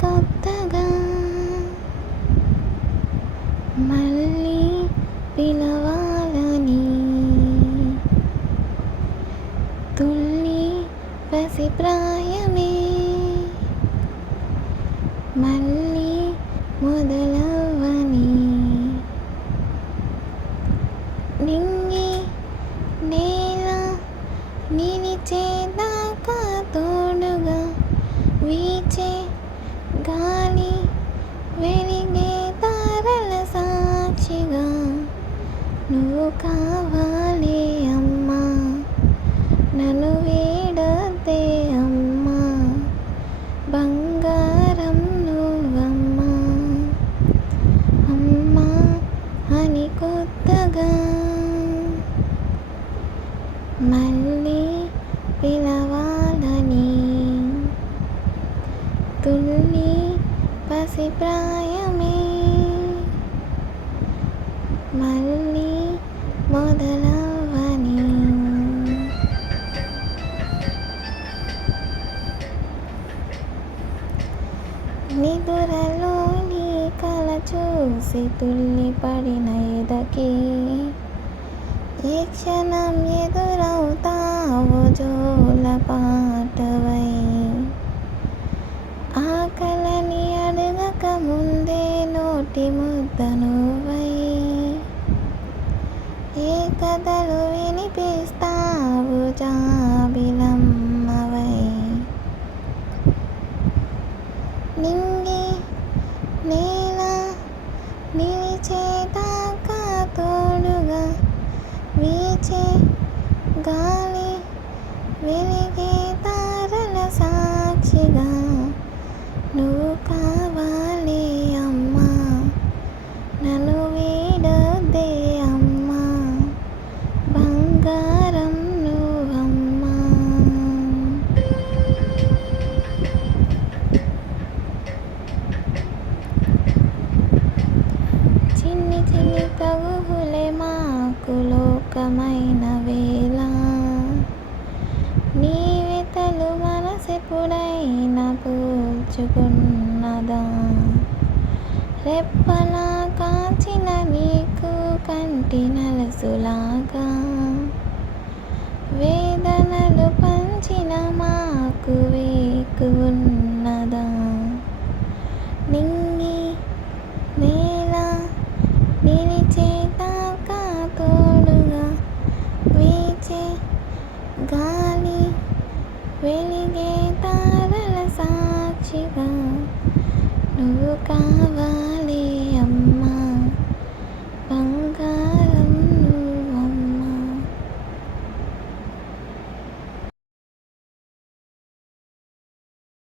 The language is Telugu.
కొత్తగా మళ్ళీ పిలవాలని తుల్లి పసిప్రాయమే మళ్ళీ మొదలు నువ్వు కావాలి అమ్మా. నన్ను వీడొద్దే అమ్మా. బంగారం నువ్వమ్మా. అమ్మా అని కొత్తగా మళ్ళీ పిలవాలని తుల్లి పసిప్రాయమే. మళ్ళీ మొదలవని. నిదురలోని కల చూసి తుల్లి పడిన ఎదకి. ఏ క్షణం ఎదురవుతావు జోల పాటవై. ఆకలని అడగక ముందే నోటి ముద్దను కథలు వినిపిస్తావు జాబిలమ్మవై. నింగి నేల నిలిచేదాకా తోడుగా వీచే గాలి వెలిగే తారల సాక్షిగా నువ్వు కావాలి లోకమైన వేళ. నీ వెతలు మనసెప్పుడైనా పూల్చుకున్నదా? రెప్పలా కాచిన నీకు కంటి నలసులాగా. వేదనలు పంచిన మాకు వేకున్నదా నింగి నేల నిలిచేదాకా తోడుగా వీచే గాలి వెలిగే తారల సాక్షిగా నువ్వు కావాలి అమ్మ.